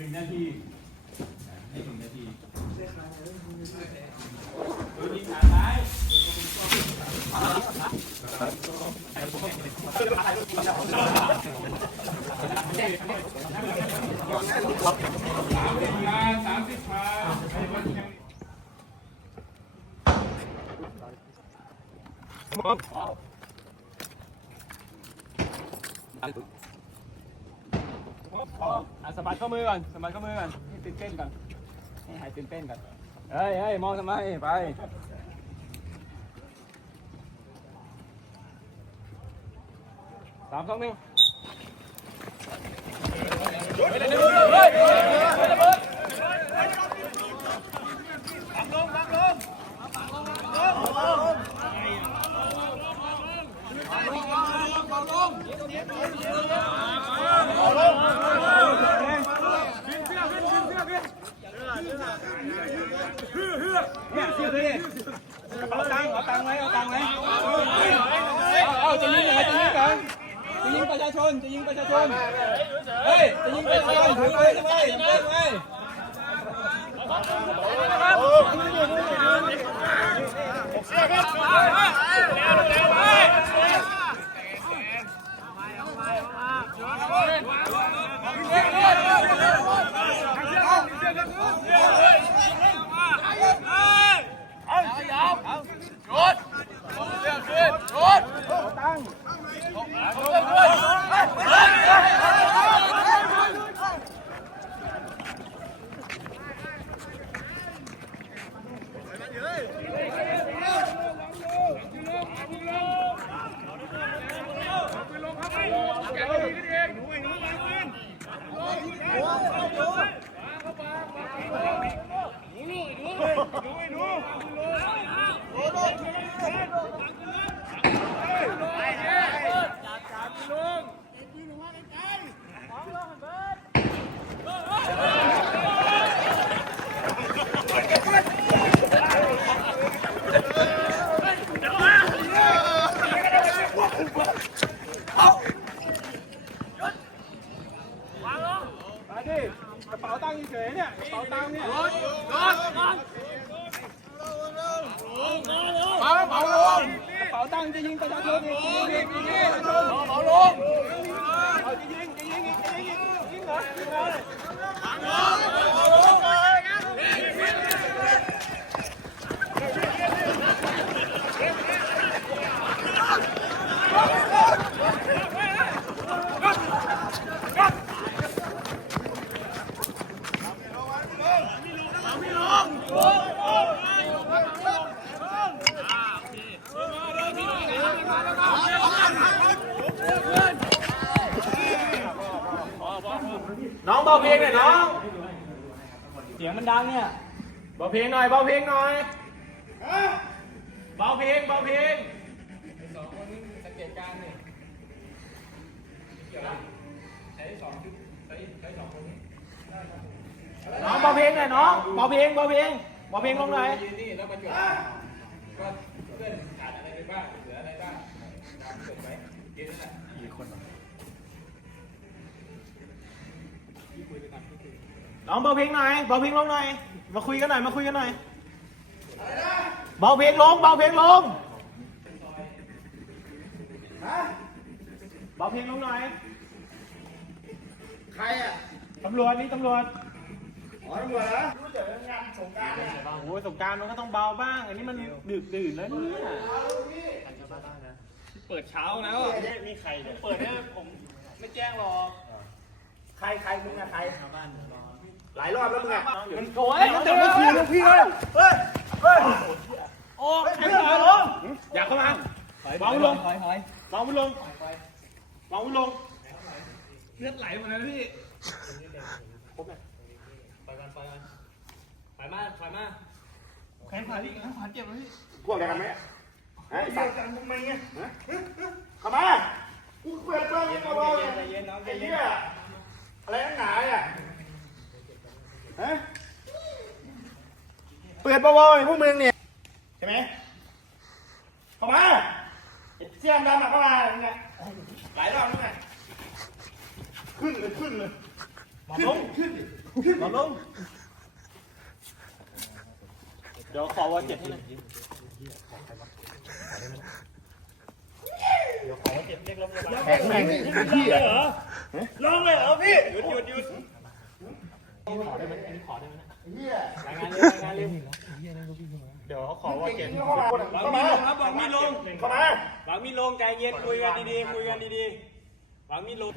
นึ่งนาทีให้หนึ่งนาทีดูยิงขาซ้ายมาสามสิบมา อะสะบัดข้อมือก่อนสะบัดข้อมือก่อนให้ตื่นเต้นก่อนให้หายตื่นเต้นก่อนเฮ้ยเฮ้ยมองทำไมไปสามสองหนึ่งเนี่ยเสียดิกระเป๋าตังค์เอาตังค์ไหมเอางไหมเอาเอาจะยิงยังไงจะยิงกันจะยิงประชาชนจะยิงประชาชน เฮ้ยจะยิงประชาชนถือไปทำไมทำไมทำไม มาดิกระเป๋าตังค์ เฉยๆเนี่ยกระเป๋าตังค์เนี่ย เอาเบาลง กระเป๋าตังค์จะยิงประชาชนอีกยิงอีกยิงอีกประชาชน เบาลง เอาจะยิงจะยิงอีกจะยิงอีกยิงเหรอยิงเหรอ น้ องเบาเพลงหน่อยน้อง เสียงมันดังเนี่ย เบาเพลงหน่อย เบาเพลงหน่อย เบาเพลง เบาเพลงน้องเบาเพลงหน่อยน้องเบาเพลงเบาเพลงเบาเพลงลงหน่อยยืนนี่แล้วประจวบก็เพื่อนขาดอะไรไปบ้างเหลืออะไรบ้างตามจดไว้ยืนนั่นแหละ นน้องเบาเพลงหน่อยเบาเพลงลงหน่อย มาคุยกันหน่อย มาคุยกันหน่อย เบาเพลงลง เบาเพลงลงเบาเพลงลงหน่อย ใครอะ ตำรวจนี่ตำรวจ อ๋อตำรวจเหรอโอ้ยสงกรารมันก็ต้องเบาบ้าง อันนี้มันดึกดื่นแล้วเนี่ยเปิดเช้าแล้วอะมีใครเนี่ยเปิดเนี่ยผมไม่แจ้งหรอกใครใครมึงอะใคร หลายรอบแล้วมึงอะมันโอยมันจะมาขี่ลูกพี่เลยเฮ้ยเฮ้ยโอ้ใครมาลงอยากเข้ามาเบาลงถอยถอยเบาลงเบาลงเลือดไหลหมดแล้วพี่ถอยมาถอยมาแขนขาพี่แขนขาเจ็บเลยพี่พวกเดียวกันไหมไอ้สัตว์กันทำไมเนี่ยฮะเข้ามากูเปิดเบิ้งมาบอกไอ้เหี้ยอะไรนักหนาเนี่ย ฮะเปิดเบาๆไอ้พวกมึงเนี่ยใช่ไหมเข้ามาไอ้เสียมดำอะเข้ามาเนี่ยหลายรอบแล้วไงขึ้นเลยขึ้นเลยขึ้นขึ้นดินอนลงเดี๋ยวขอวอเจ็ดให้หน่อยแข็งแม่งพี่เหรอลงเลยเหรอพี่หยุดหยุดหยุด ขอได้ไหมอันนี้ขอได้ไหมเฮียรายงานเร็วรายงานเร็วเดี๋ยวขอวอเจ็ดเข้ามาบางเข้ามีมาลงครับบางมีลงเข้ามาบางมีลงใจเย็นคุยกันดีๆคุยกันดีๆบางมีลง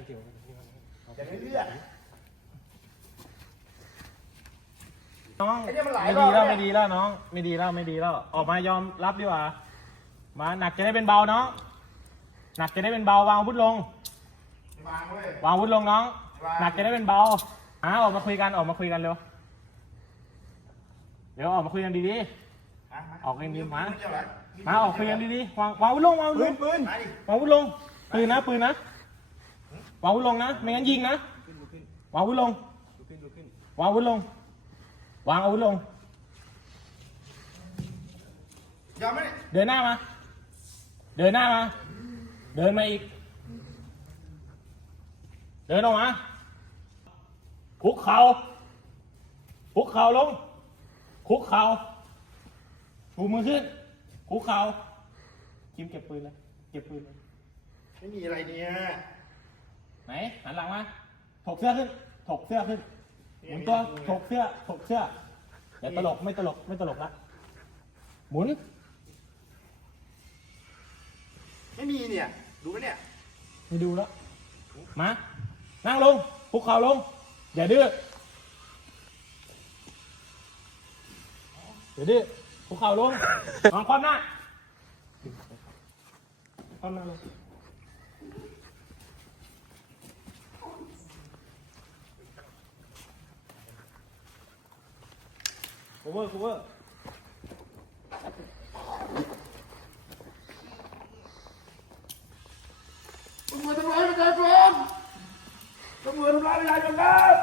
อย่าไปเลือดน้องไอ้เนี่ยมันหลายไม่รดีอบแล้วแล้วไม่ดีแล้วน้อง ไม่ดีแล้วไม่ดีแล้ว ออกมายอมรับดีกว่า มาหนักจะได้เป็นเบาน้องหนักจะได้เป็นเบาวางอาวุธลง วางเว้ยวางอาวุธลงน้องวางหนักจะได้เป็นเบา อ่าออกมาคุยกันออกมาคุยกันเร็ว เดี๋ยวออกมาคุยกันดีฮะๆออกกันดีๆมาเจ้าหลานมาออกคุยกันดีๆ วางวางอาวุธลงวางอาวุธลงปืนมาดิวางอาวุธลง ปืนนะปืนนะ วางอาวุธลงนะ ไม่งั้นยิงนะ วางอาวุธลง วางอาวุธลงวางอาวุธลงยอมไหมเนี่ยเดินหน้ามา เดินหน้ามา เดินมาอีก เดินออกมา คุกเข่าคุกเข่าลง คุกเข่าชูมือขึ้น คุกเข่าคิมเก็บปืนเลย เก็บปืนเลย ไม่มีอะไรเนี่ยไหนหันหลังมา ถกเสื้อขึ้น ถกเสื้อขึ้น หมุนตัว ถกเสื้อ ถกเสื้อ อย่าตลก ไม่ตลก ไม่ตลกละ หมุน ไม่มีเนี่ย ดูไหมเนี่ย ไม่ดูแล้ว มา นั่งลงคุกเข่าลง อย่าดื้ออย่าดื้อคุกเข่าลงนอนคว่ำหน้าคว่ำหน้าลงคูเวอร์คูเวอร์ตำรวจทำร้ายประชาชนำรวจทำร้ายประชาชนครับ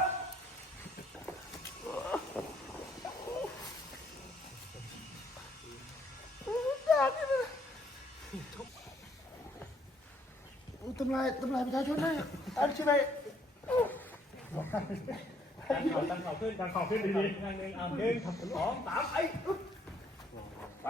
ทำลายทำลายประชาชนได้อันใช่ไหมตั้งเข่าขึ้นตั้งเข่าขึ้นดีๆหนึ่งเอาหนึ่งสองสามไปไป